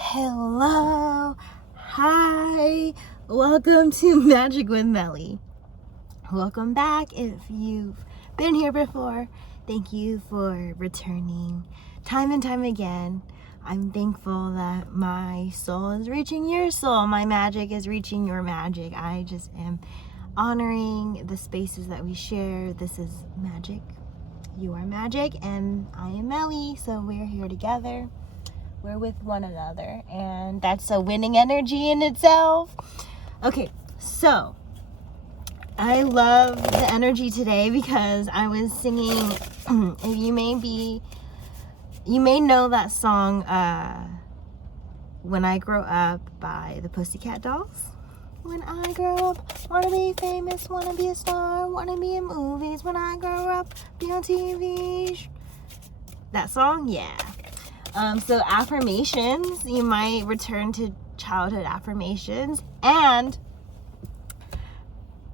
Hello, hi, welcome to Magic with Melly. Welcome back. If you've been here before, thank you for returning time and time again. I'm thankful that my soul is reaching your soul, my magic is reaching your magic. I just am honoring the spaces that we share. This is magic, you are magic, and I am Melly, so we're here together. We're with one another, and that's a winning energy in itself. Okay, so I love the energy today because I was singing. You may know that song, "When I Grow Up" by the Pussycat Dolls. When I grow up, wanna be famous, wanna be a star, wanna be in movies. When I grow up, be on TV. That song, yeah. So affirmations, you might return to childhood affirmations. And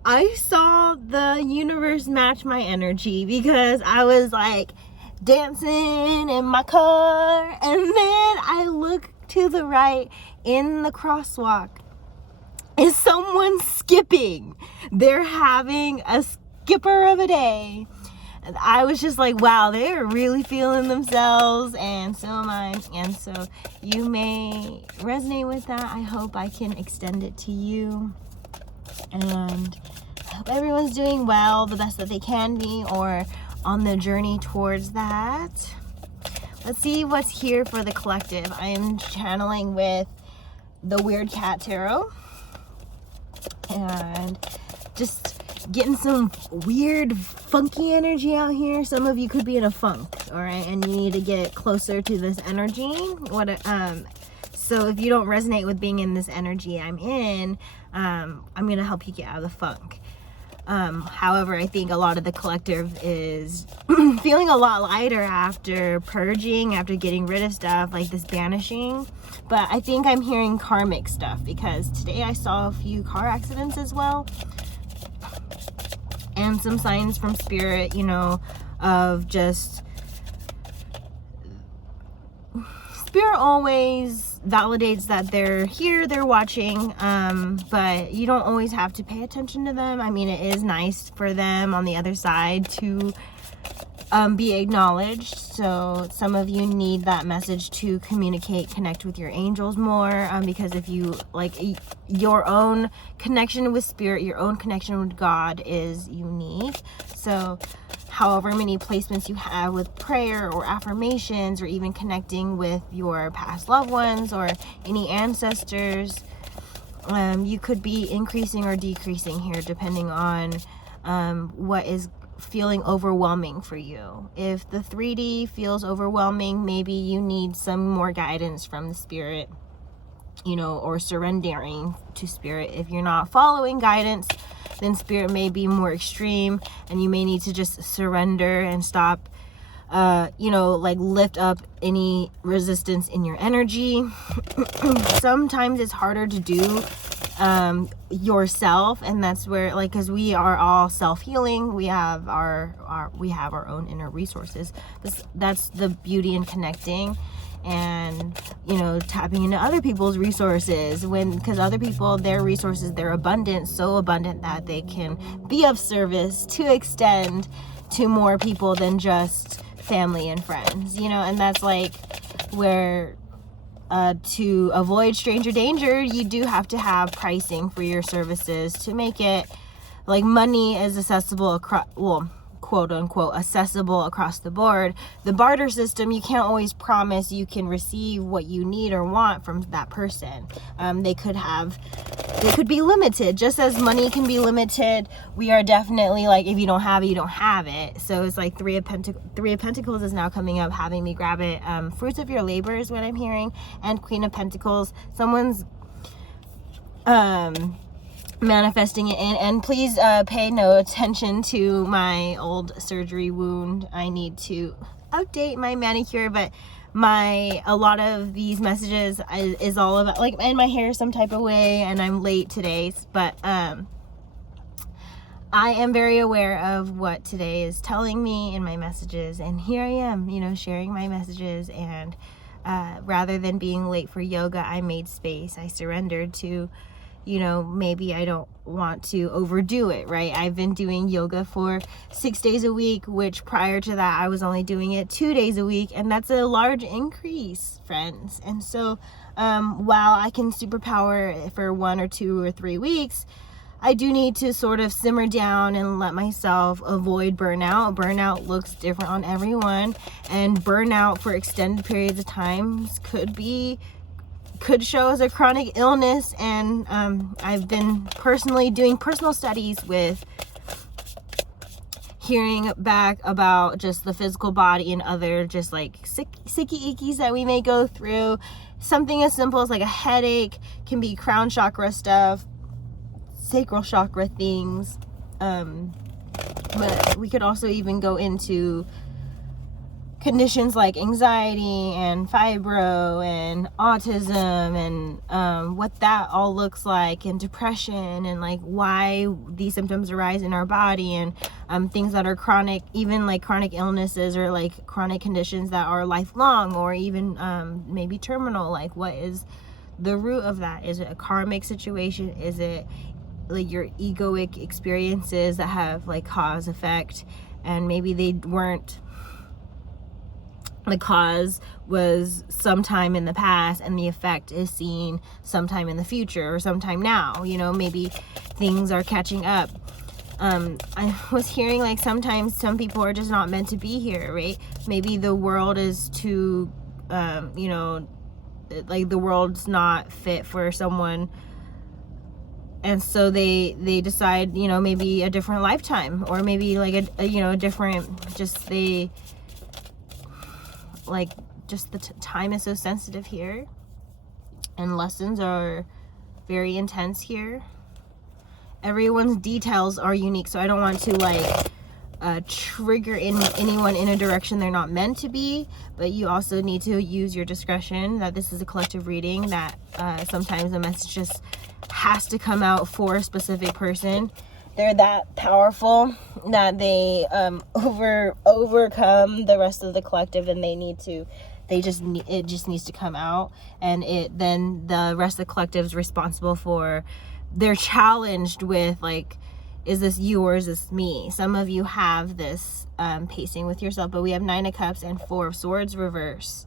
I saw the universe match my energy because I was like dancing in my car, and then I look to the right in the crosswalk. Is someone skipping? They're having a skipper of a day. And I was just like, wow, they're really feeling themselves, and so am I. And so you may resonate with that. I hope I can extend it to you. And I hope everyone's doing well, the best that they can be, or on the journey towards that. Let's see what's here for the collective. I am channeling with the Weird Cat Tarot. And just getting some weird funky energy out here. Some of you could be in a funk, all right, and you need to get closer to this energy. So if you don't resonate with being in this energy I'm in, I'm gonna help you get out of the funk. However, I think a lot of the collective is feeling a lot lighter after purging, after getting rid of stuff like this banishing. But I think I'm hearing karmic stuff because today I saw a few car accidents as well, and some signs from spirit, of just spirit always validates that they're here, they're watching, but you don't always have to pay attention to them. I mean, it is nice for them on the other side to be acknowledged. So some of you need that message to connect with your angels more, because if you like, your own connection with spirit, your own connection with God is unique. So however many placements you have with prayer or affirmations, or even connecting with your past loved ones or any ancestors, you could be increasing or decreasing here depending on what is feeling overwhelming for you. If the 3D feels overwhelming, maybe you need some more guidance from the spirit, or surrendering to spirit. If you're not following guidance, then spirit may be more extreme, and you may need to just surrender and stop, lift up any resistance in your energy. Sometimes it's harder to do yourself, and that's where, because we are all self-healing, we have our own inner resources. That's the beauty in connecting and tapping into other people's resources, because other people, their resources, they're abundant, so abundant that they can be of service to extend to more people than just family and friends, and that's where to avoid stranger danger, you do have to have pricing for your services to make it money is accessible across, quote unquote, accessible across the board. The barter system, you can't always promise you can receive what you need or want from that person. They could be limited, just as money can be limited. We are definitely if you don't have it, you don't have it. So it's Three of Pentacles is now coming up, having me grab it. Fruits of your labor is what I'm hearing, and Queen of Pentacles. Someone's manifesting it in. And please pay no attention to my old surgery wound. I need to update my manicure, but a lot of these messages is all about and my hair some type of way, and I'm late today, but I am very aware of what today is telling me in my messages, and here I am, sharing my messages and rather than being late for yoga, I made space. I surrendered to, you know, maybe I don't want to overdo it, right? I've been doing yoga for 6 days a week, which prior to that, I was only doing it 2 days a week. And that's a large increase, friends. And so while I can superpower for 1 or 2 or 3 weeks, I do need to sort of simmer down and let myself avoid burnout. Burnout looks different on everyone, and burnout for extended periods of time could show as a chronic illness. And I've been personally doing personal studies with hearing back about just the physical body and other just like sicky ickies that we may go through. Something as simple as like a headache can be crown chakra stuff, sacral chakra things, but we could also even go into conditions like anxiety and fibro and autism and what that all looks like, and depression, and like why these symptoms arise in our body, and things that are chronic, even like chronic illnesses or like chronic conditions that are lifelong or even maybe terminal. Like, what is the root of that? Is it a karmic situation? Is it like your egoic experiences that have like cause effect, and maybe they weren't, the cause was sometime in the past and the effect is seen sometime in the future or sometime now, you know, maybe things are catching up. I was hearing like sometimes some people are just not meant to be here, right? Maybe the world is too you know, like the world's not fit for someone, and so they decide, you know, maybe a different lifetime, or maybe like a you know, a different, just they like just the time is so sensitive here, and lessons are very intense here. Everyone's details are unique, so I don't want to like trigger anyone in a direction they're not meant to be, but you also need to use your discretion, that this is a collective reading, that sometimes the message just has to come out for a specific person. They're that powerful that they overcome the rest of the collective, and it just needs to come out, and then the rest of the collective is responsible for, they're challenged with like, is this you or is this me? Some of you have this pacing with yourself, but we have 9 of Cups and 4 of Swords reverse.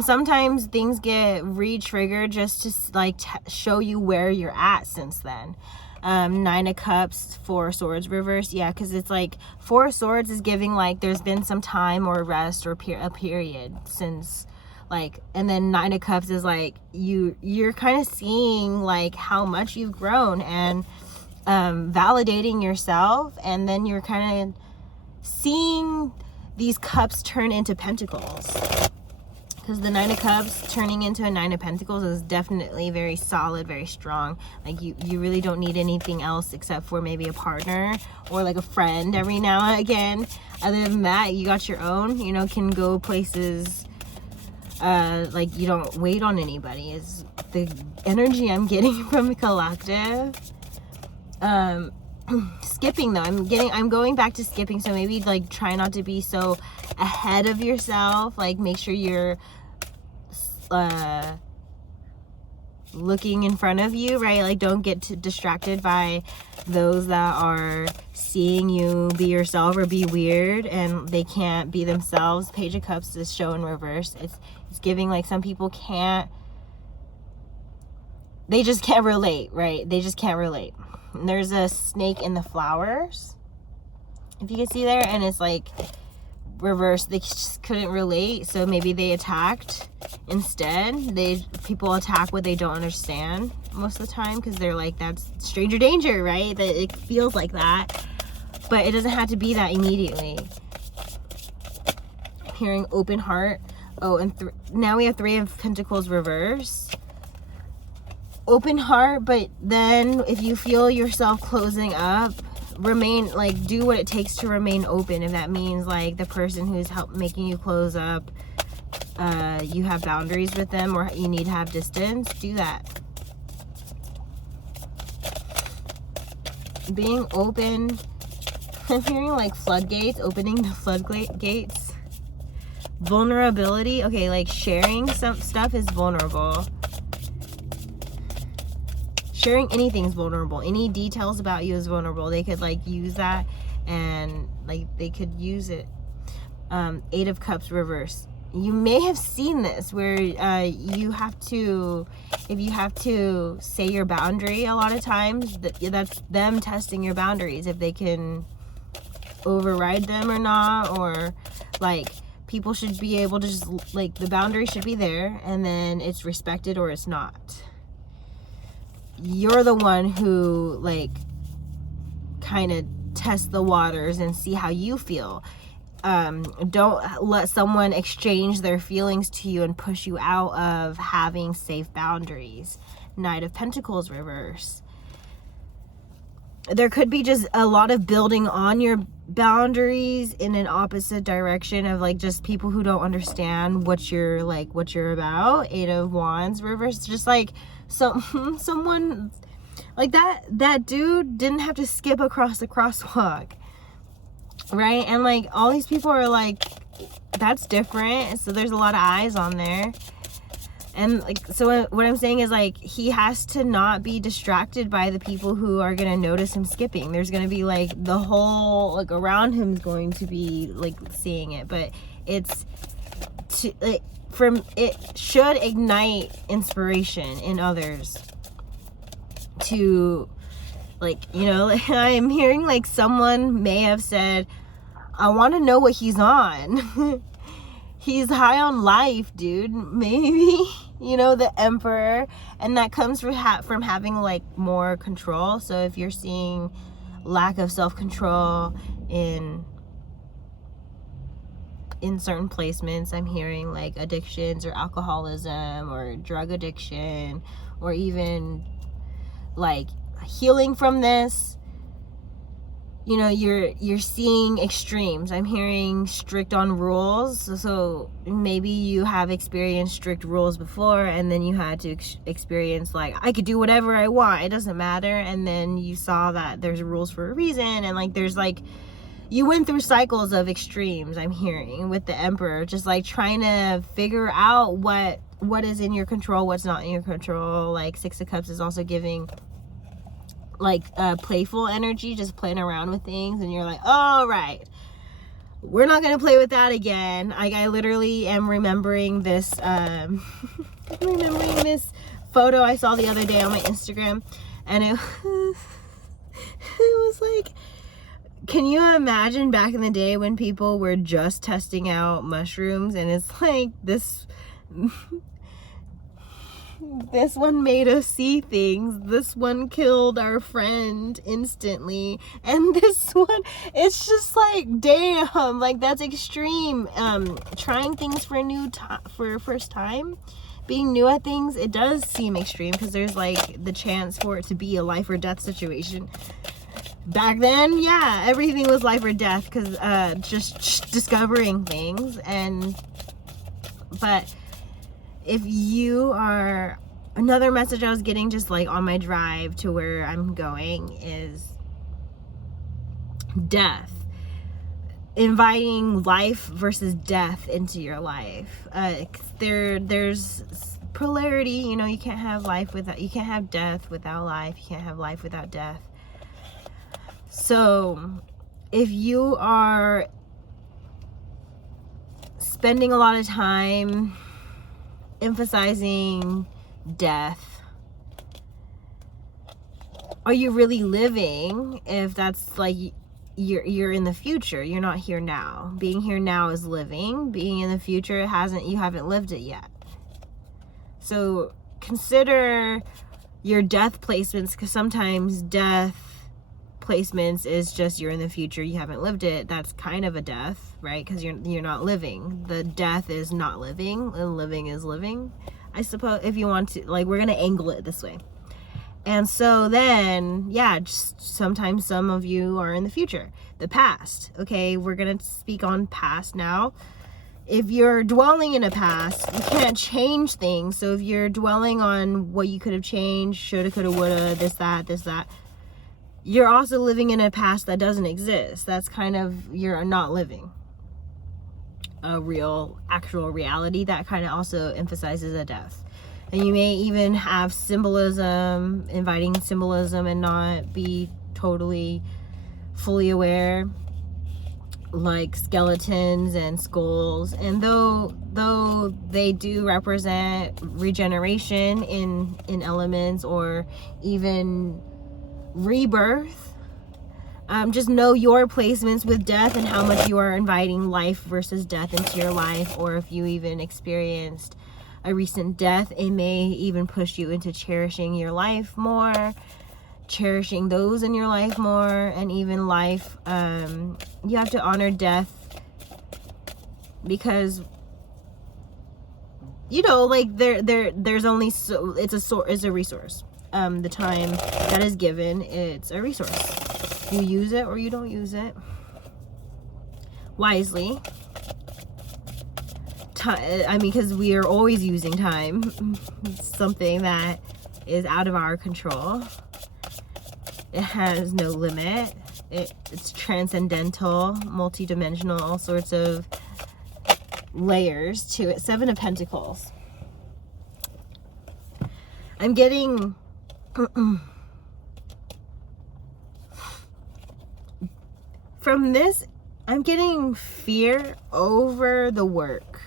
Sometimes things get re-triggered just to like show you where you're at since then. 9 of Cups, 4 Swords reverse. Yeah, because it's like 4 Swords is giving like there's been some time or rest or a period since, like, and then 9 of Cups is like you're kind of seeing like how much you've grown and validating yourself, and then you're kind of seeing these cups turn into pentacles, because the 9 of Cups turning into a 9 of Pentacles is definitely very solid, very strong. Like you really don't need anything else except for maybe a partner or like a friend every now and again. Other than that, you got your own, you know, can go places, like you don't wait on anybody is the energy I'm getting from the collective. Skipping though, I'm going back to skipping, so maybe like try not to be so ahead of yourself. Like make sure you're looking in front of you, right? Like don't get distracted by those that are seeing you be yourself or be weird and they can't be themselves. Page of Cups is show in reverse. It's giving like some people they just can't relate, right? They just can't relate. And there's a snake in the flowers, if you can see there, and it's like reverse. They just couldn't relate, so maybe they attacked instead. People attack what they don't understand most of the time, because they're like, that's stranger danger, right? That it feels like that, but it doesn't have to be that immediately. I'm hearing open heart. Oh, and now we have 3 of Pentacles reverse. Open heart, but then if you feel yourself closing up, remain, like, do what it takes to remain open. If that means like the person who's making you close up, you have boundaries with them, or you need to have distance, do that. Being open, I'm hearing like floodgates, opening the floodgates. Vulnerability. Okay, like sharing some stuff is vulnerable. Sharing anything is vulnerable. Any details about you is vulnerable. They could like use that, and like they could use it. 8 of Cups reverse. You may have seen this where you have to, if you have to say your boundary a lot of times, that's them testing your boundaries, if they can override them or not, or like people should be able to just like, the boundary should be there and then it's respected or it's not. You're the one who like kind of test the waters and see how you feel. Don't let someone exchange their feelings to you and push you out of having safe boundaries. Knight of Pentacles reverse. There could be just a lot of building on your boundaries in an opposite direction of like just people who don't understand what you're like, what you're about. 8 of Wands reverse. Just like someone like that dude didn't have to skip across the crosswalk, right? And like all these people are like, that's different. So there's a lot of eyes on there. And like, so what I'm saying is like, he has to not be distracted by the people who are going to notice him skipping. There's going to be like the whole, like around him is going to be like seeing it, but it's to, like, it should ignite inspiration in others to like, you know, like, I'm hearing like someone may have said, I want to know what he's on. He's high on life, dude. Maybe, you know, the Emperor, and that comes from having like more control. So if you're seeing lack of self-control in certain placements, I'm hearing like addictions or alcoholism or drug addiction, or even like healing from this. You know, you're seeing extremes. I'm hearing strict on rules. So maybe you have experienced strict rules before, and then you had to experience like, I could do whatever I want, it doesn't matter. And then you saw that there's rules for a reason, and like there's like, you went through cycles of extremes. I'm hearing with the Emperor, just like trying to figure out what is in your control, what's not in your control. Like 6 of Cups is also giving like playful energy, just playing around with things, and you're like, all right, we're not gonna play with that again. I literally am remembering this remembering this photo I saw the other day on my Instagram, and it was like, can you imagine back in the day when people were just testing out mushrooms, and it's like this this one made us see things, this one killed our friend instantly, and this one, it's just like, damn, like that's extreme. Trying things for a first time, being new at things, it does seem extreme because there's like the chance for it to be a life or death situation. Back then, yeah, everything was life or death because just discovering things. But if you are, another message I was getting just like on my drive to where I'm going is death. Inviting life versus death into your life. There's polarity, you know, you can't have you can't have death without life, you can't have life without death. So if you are spending a lot of time emphasizing death, are you really living? If that's like you're in the future, you're not here now. Being here now is living. Being in the future, you haven't lived it yet. So consider your death placements, because sometimes death placements is just you're in the future, you haven't lived it. That's kind of a death, right? Because you're not living. The death is not living, and living is living, I suppose, if you want to, like, we're gonna angle it this way. And so then, yeah, just sometimes some of you are in the future, the past. Okay, we're gonna speak on past now. If you're dwelling in a past, you can't change things. So if you're dwelling on what you could have changed, shoulda, coulda, woulda, this, that, you're also living in a past that doesn't exist. That's kind of, you're not living. a real, actual reality that kind of also emphasizes a death. And you may even have symbolism, inviting symbolism, and not be totally fully aware, like skeletons and skulls. And though they do represent regeneration in elements, or even rebirth, just know your placements with death and how much you are inviting life versus death into your life. Or if you even experienced a recent death, it may even push you into cherishing your life more, cherishing those in your life more, and even life. You have to honor death, because you know, like there's only so, it's a resource. The time that is given, it's a resource. You use it or you don't use it wisely. I mean, because we are always using time. It's something that is out of our control. It has no limit. It's transcendental, multidimensional, all sorts of layers to it. 7 of Pentacles. I'm getting from this, I'm getting fear over the work.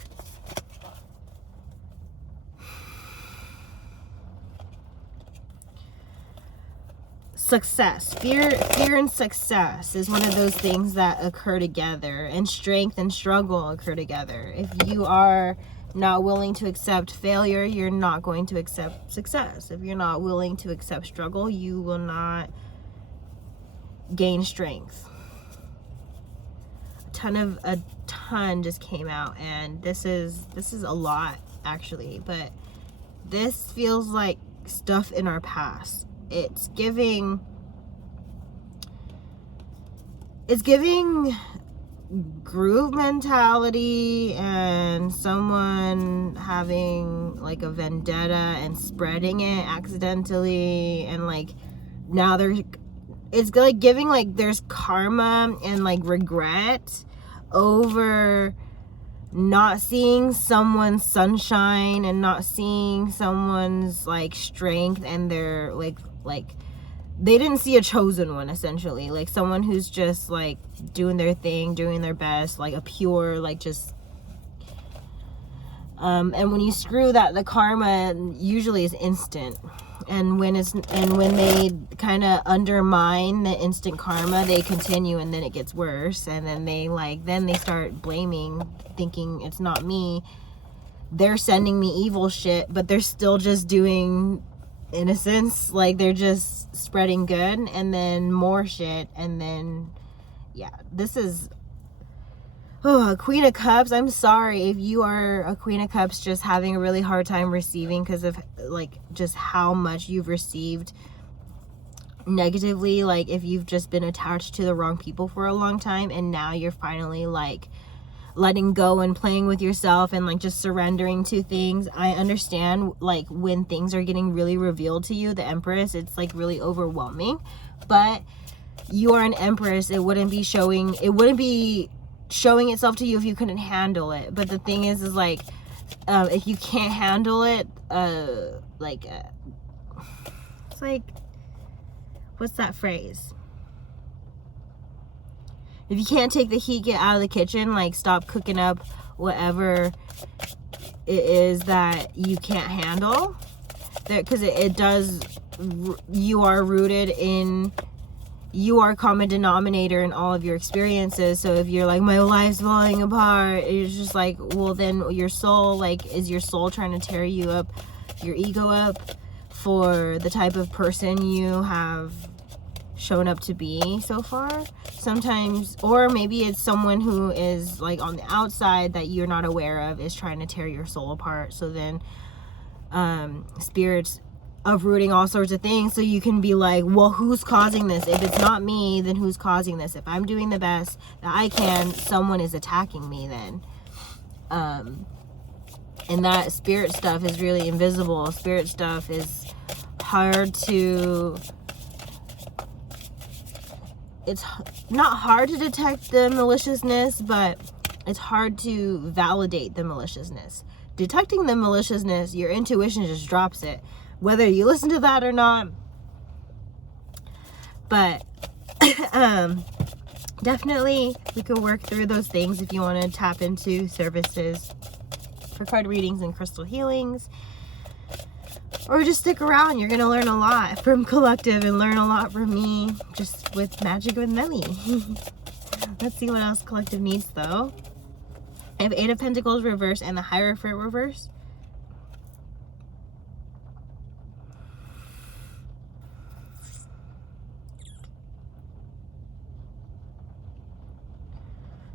Success, fear and success is one of those things that occur together, and strength and struggle occur together. If you are not willing to accept failure, you're not going to accept success. If you're not willing to accept struggle, you will not gain strength. A ton just came out, and this is a lot actually, but this feels like stuff in our past. It's giving groove mentality, and someone having like a vendetta and spreading it accidentally, and like now it's like giving like there's karma and like regret over not seeing someone's sunshine and not seeing someone's like strength, and their like they didn't see a chosen one, essentially, like someone who's just like doing their thing, doing their best, like a pure, like just and when you screw that, the karma usually is instant. And when they kind of undermine the instant karma, they continue, and then it gets worse, and then they start blaming, thinking it's not me, they're sending me evil shit, but they're still just doing innocence, like they're just spreading good, and then more shit, and then yeah, this is Queen of Cups. I'm sorry if you are a Queen of Cups just having a really hard time receiving because of like just how much you've received negatively. Like if you've just been attached to the wrong people for a long time, and now you're finally like letting go and playing with yourself and like just surrendering to things. I understand like when things are getting really revealed to you, the Empress, it's like really overwhelming, but you are an Empress. It wouldn't be showing itself to you if you couldn't handle it. But the thing is like if you can't handle it, it's like, what's that phrase? If you can't take the heat, get out of the kitchen. Like stop cooking up whatever it is that you can't handle, because it does, you are rooted in, you are a common denominator in all of your experiences. So if you're like, my life's falling apart, it's just like, well then your soul, like, is your soul trying to tear you up, your ego up, for the type of person you have shown up to be so far sometimes? Or maybe it's someone who is like on the outside that you're not aware of, is trying to tear your soul apart. So then spirits uprooting all sorts of things, so you can be like, well, who's causing this? If it's not me, then who's causing this? If I'm doing the best that I can, someone is attacking me then. And that spirit stuff is really invisible. Spirit stuff is hard to, it's not hard to detect the maliciousness, but it's hard to validate the maliciousness. Detecting the maliciousness, your intuition just drops it, whether you listen to that or not. But definitely we could work through those things if you want to tap into services for card readings and crystal healings, or just stick around. You're gonna learn a lot from Collective and learn a lot from me just with Magic with Melly. Let's see what else Collective needs though. I have 8 of Pentacles reverse and the Hierophant reverse.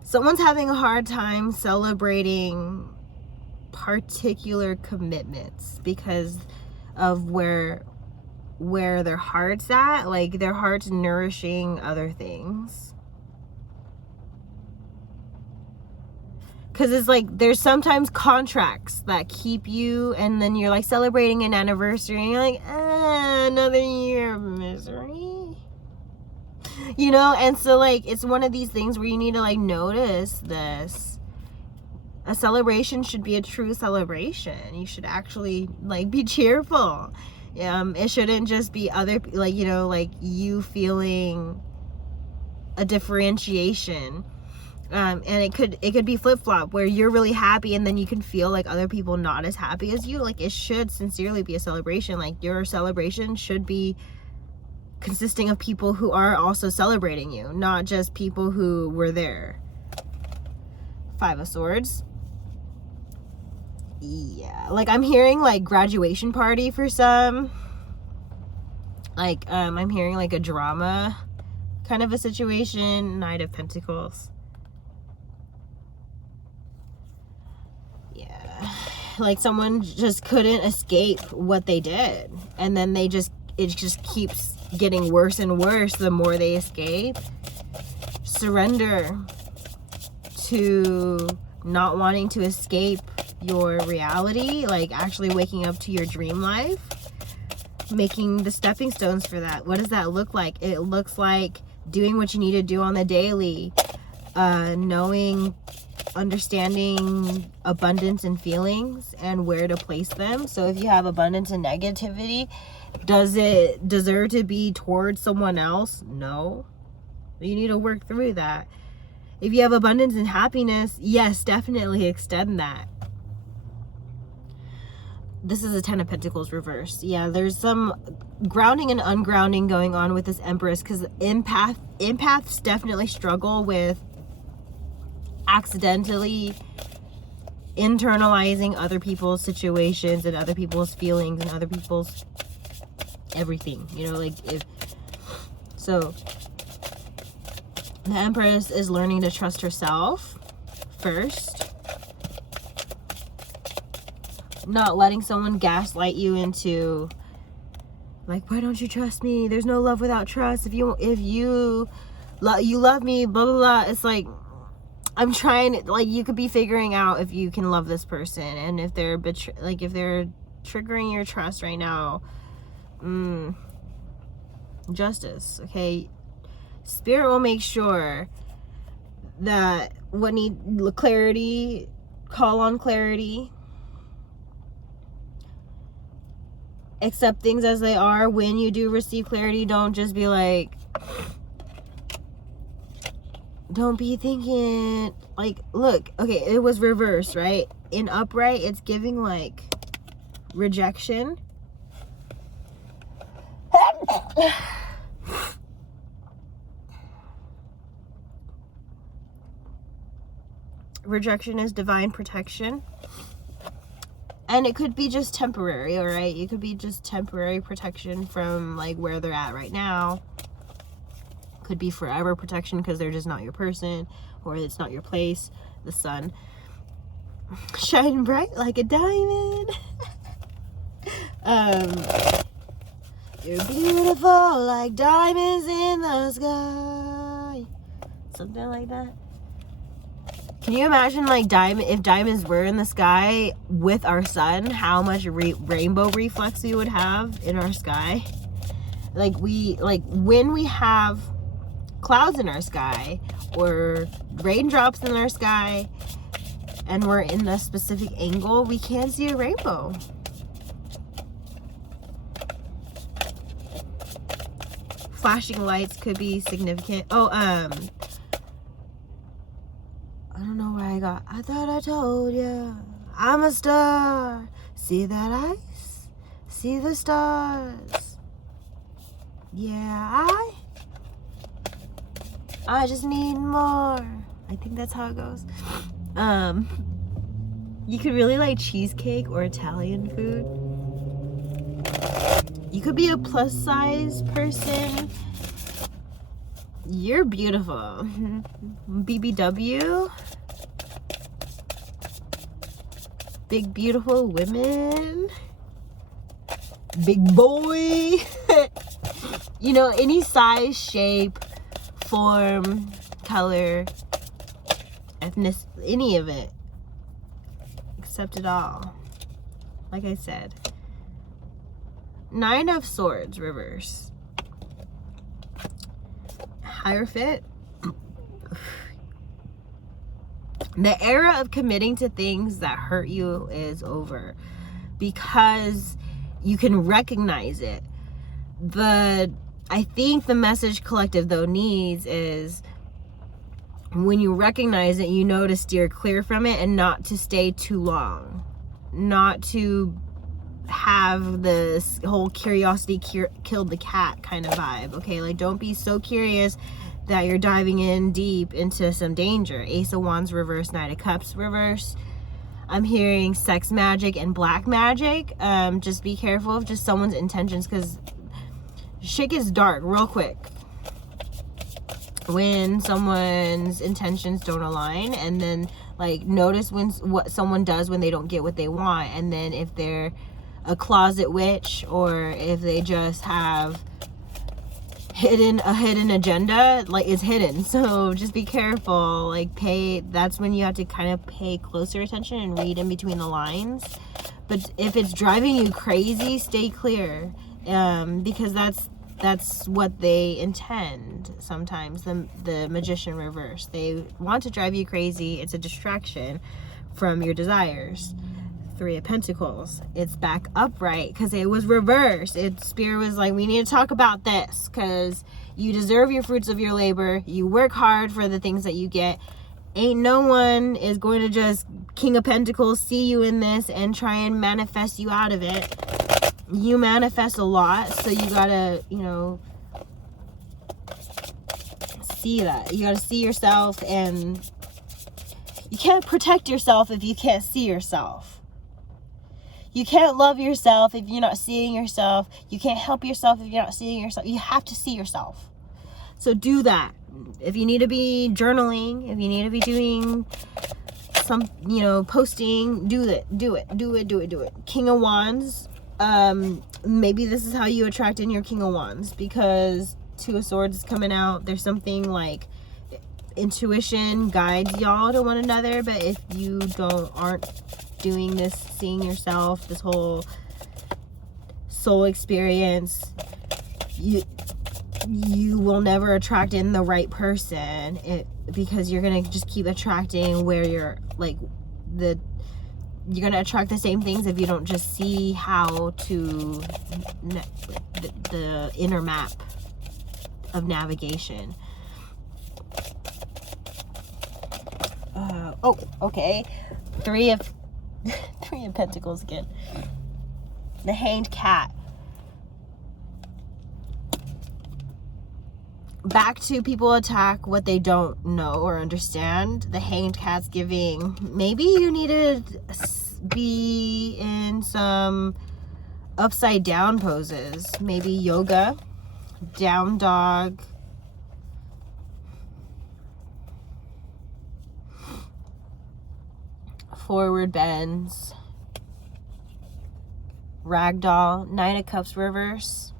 Someone's having a hard time celebrating particular commitments because of where their heart's at. Like, their heart's nourishing other things. Because it's like, there's sometimes contracts that keep you, and then you're like celebrating an anniversary and you're like, another year of misery. You know, and so like, it's one of these things where you need to like notice this. A celebration should be a true celebration. You should actually like be cheerful. It shouldn't just be other, like, you know, like you feeling a differentiation. And it could be flip-flop where you're really happy and then you can feel like other people not as happy as you. Like, it should sincerely be a celebration. Like, your celebration should be consisting of people who are also celebrating you, not just people who were there. 5 of Swords. Yeah, like I'm hearing like graduation party for some. Like I'm hearing like a drama kind of a situation. Knight of Pentacles. Yeah, like someone just couldn't escape what they did, and then it just keeps getting worse and worse the more they escape. Surrender to not wanting to escape your reality, like actually waking up to your dream life, making the stepping stones for that. What does that look like? It looks like doing what you need to do on the daily, knowing, understanding abundance and feelings and where to place them. So if you have abundance and negativity, does it deserve to be towards someone else? No. You need to work through that. If you have abundance and happiness, yes, definitely extend that. This is a 10 of Pentacles reverse. Yeah, there's some grounding and ungrounding going on with this Empress, because empaths definitely struggle with accidentally internalizing other people's situations and other people's feelings and other people's everything, you know, like so the Empress is learning to trust herself first, not letting someone gaslight you into like, why don't you trust me? There's no love without trust. If you love me, blah blah blah. It's like, I'm trying, like, you could be figuring out if you can love this person, and if they're if they're triggering your trust right now. Justice, okay? Spirit will make sure that what need clarity, call on clarity, accept things as they are. When you do receive clarity, don't just be like, don't be thinking like, look, okay, it was reversed, right? In upright, it's giving like rejection. Rejection is divine protection, and it could be just temporary. All right, it could be just temporary protection from like where they're at right now. Could be forever protection because they're just not your person, or it's not your place. The sun shine bright like a diamond. You're beautiful like diamonds in the sky, something like that. Can you imagine like if diamonds were in the sky with our sun, how much rainbow reflex we would have in our sky? Like when we have clouds in our sky or raindrops in our sky and we're in a specific angle, we can see a rainbow. Flashing lights could be significant. Oh, I don't know where I thought I told ya I'm a star. See that ice? See the stars? Yeah, I just need more. I think that's how it goes. You could really like cheesecake or Italian food. You could be a plus size person. You're beautiful. BBW. Big beautiful women. Big boy. You know, any size, shape, form, color, ethnic, any of it. Accept it all. Like I said. 9 of Swords, reverse. Hierophant. The era of committing to things that hurt you is over because you can recognize it. I think the message collective though needs is when you recognize it, you know to steer clear from it and not to stay too long, not to have this whole curiosity killed the cat kind of vibe. Okay, like don't be so curious that you're diving in deep into some danger. Ace of Wands reverse, Knight of Cups reverse. I'm hearing sex magic and black magic. Just be careful of just someone's intentions because shit gets dark real quick when someone's intentions don't align. And then like notice what someone does when they don't get what they want, and then if they're a closet witch or if they just have a hidden agenda, like it's hidden. So just be careful, like that's when you have to kind of pay closer attention and read in between the lines. But if it's driving you crazy, stay clear, because that's what they intend. Sometimes the Magician reverse, they want to drive you crazy. It's a distraction from your desires. 3 of Pentacles, it's back upright because it was reversed. Spirit was like, we need to talk about this because you deserve your fruits of your labor. You work hard for the things that you get. Ain't no one is going to just King of Pentacles see you in this and try and manifest you out of it. You manifest a lot, so you gotta, you know, see that. You gotta see yourself, and you can't protect yourself if you can't see yourself. You can't love yourself if you're not seeing yourself. You can't help yourself if you're not seeing yourself. You have to see yourself. So do that. If you need to be journaling, if you need to be doing some, you know, posting, do it. King of Wands. Maybe this is how you attract in your King of Wands, because 2 of Swords is coming out. There's something like intuition guides y'all to one another, but if you aren't doing this, seeing yourself, this whole soul experience, you will never attract in the right person, because you're gonna just keep attracting where you're like you're gonna attract the same things if you don't just see how to the inner map of navigation. Oh, okay. 3 of Pentacles again. The Hanged Cat. Back to people attack what they don't know or understand. The Hanged Cat's giving, maybe you need to be in some upside down poses. Maybe yoga, down dog, forward bends, ragdoll, 9 of Cups reverse.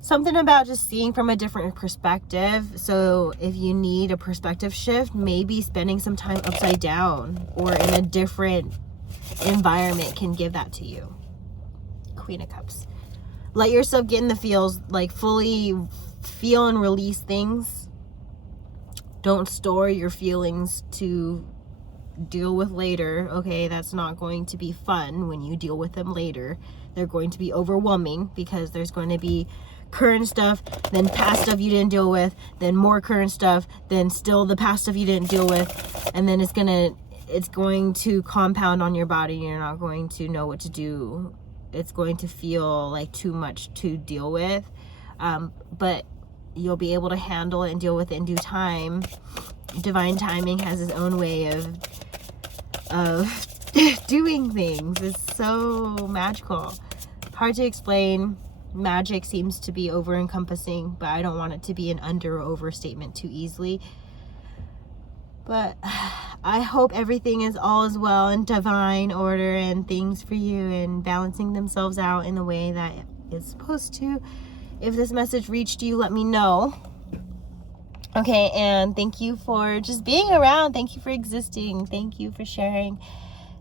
Something about just seeing from a different perspective. So if you need a perspective shift, maybe spending some time upside down or in a different environment can give that to you. Queen of Cups. Let yourself get in the feels, like fully feel and release things. Don't store your feelings to deal with later. Okay, that's not going to be fun when you deal with them later. They're going to be overwhelming because there's going to be current stuff, then past stuff you didn't deal with, then more current stuff, then still the past stuff you didn't deal with, and then it's going to compound on your body. You're not going to know what to do. It's going to feel like too much to deal with, but you'll be able to handle it and deal with it in due time. Divine timing has its own way of doing things. It's so magical. Hard to explain. Magic seems to be over encompassing, but I don't want it to be an under or overstatement too easily. But I hope everything is all as well in divine order and things for you and balancing themselves out in the way that it's supposed to. If this message reached you, let me know. Okay, and thank you for just being around. Thank you for existing. Thank you for sharing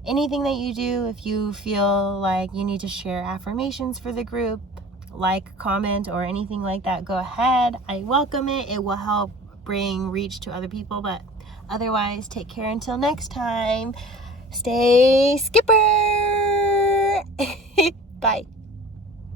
anything that you do. If you feel like you need to share affirmations for the group, like, comment, or anything like that, go ahead. I welcome it. It will help bring reach to other people. But otherwise, take care until next time. Stay skipper. Bye.